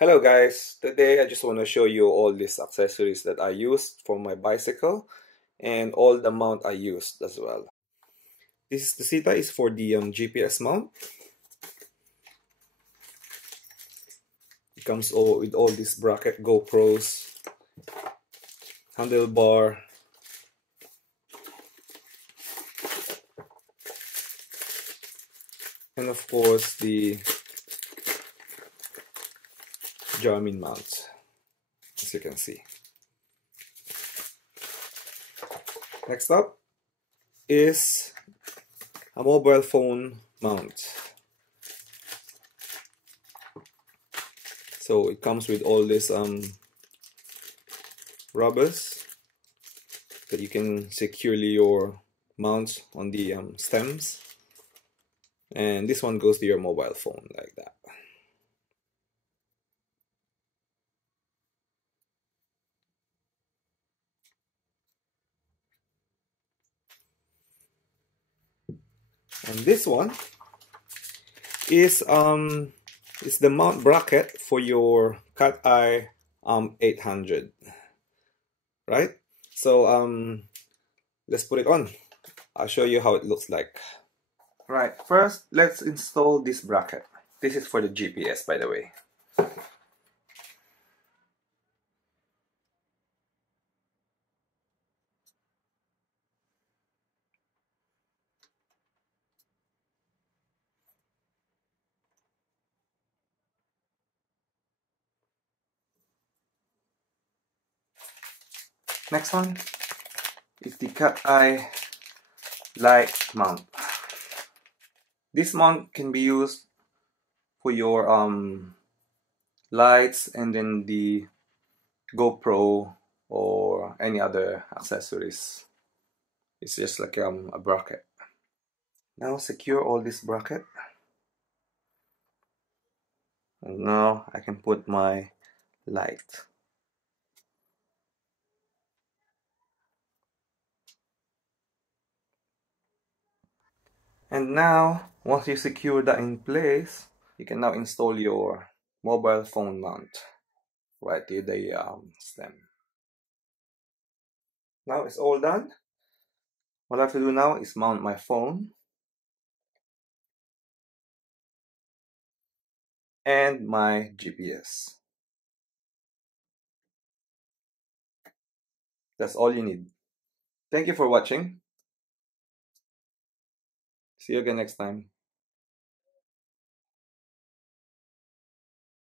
Hello guys, today I just want to show you all these accessories that I used for my bicycle and all the mount I used as well. The Cateye is for the GPS mount. It comes with all these bracket GoPros, handlebar, and of course the Garmin mount, as you can see. Next up is a mobile phone mount. So it comes with all these rubbers that you can securely your mounts on the stems, and this one goes to your mobile phone like that. And this one is the mount bracket for your Cateye 800, right? So let's put it on. I'll show you how it looks like. Right, first let's install this bracket. This is for the GPS, by the way. Next one is the Cateye light mount. This mount can be used for your lights and then the GoPro or any other accessories. It's just like a bracket. Now secure all this bracket, and now I can put my light. And now once you secure that in place, you can now install your mobile phone mount right to the stem. Now it's all done. What I have to do now is mount my phone and my GPS. That's all you need. Thank you for watching. See you again next time.